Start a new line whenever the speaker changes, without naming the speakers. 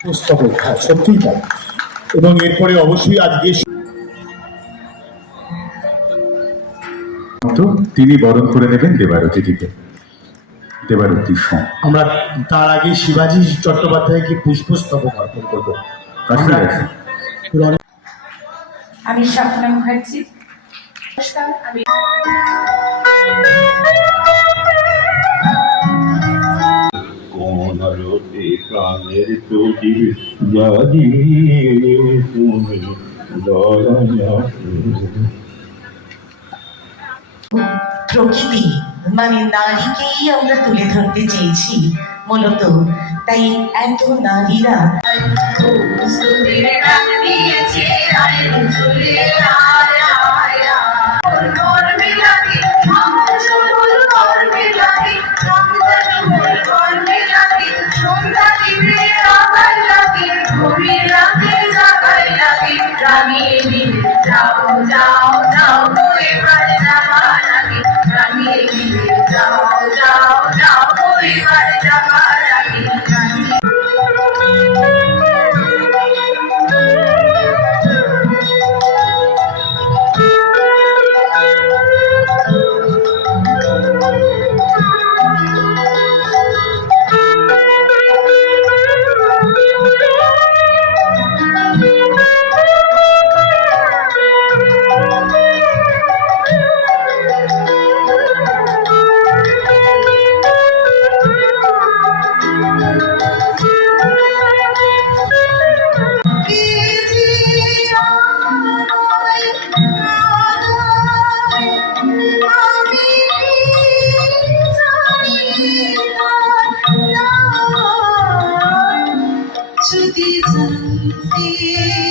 পুস্তক তাই। এবং এরপরে অবশ্যই আজকে
তিনি বরণ করে নেবেন দেবারতীকে দেবারতীর সঙ্গ
আমরা তার আগে শিবাজি চট্টোপাধ্যায়কে পুষ্পস্তবক অর্পণ করব। কাশ্মীর
আমি স্বপ্না মুখার্জি। নমস্কার আমি
প্রাণের তুমি
প্রকৃতি মানে নারীকেই আমরা তুলে ধরতে চেয়েছি মূলত তাই এত নারীরা
যদি জানতে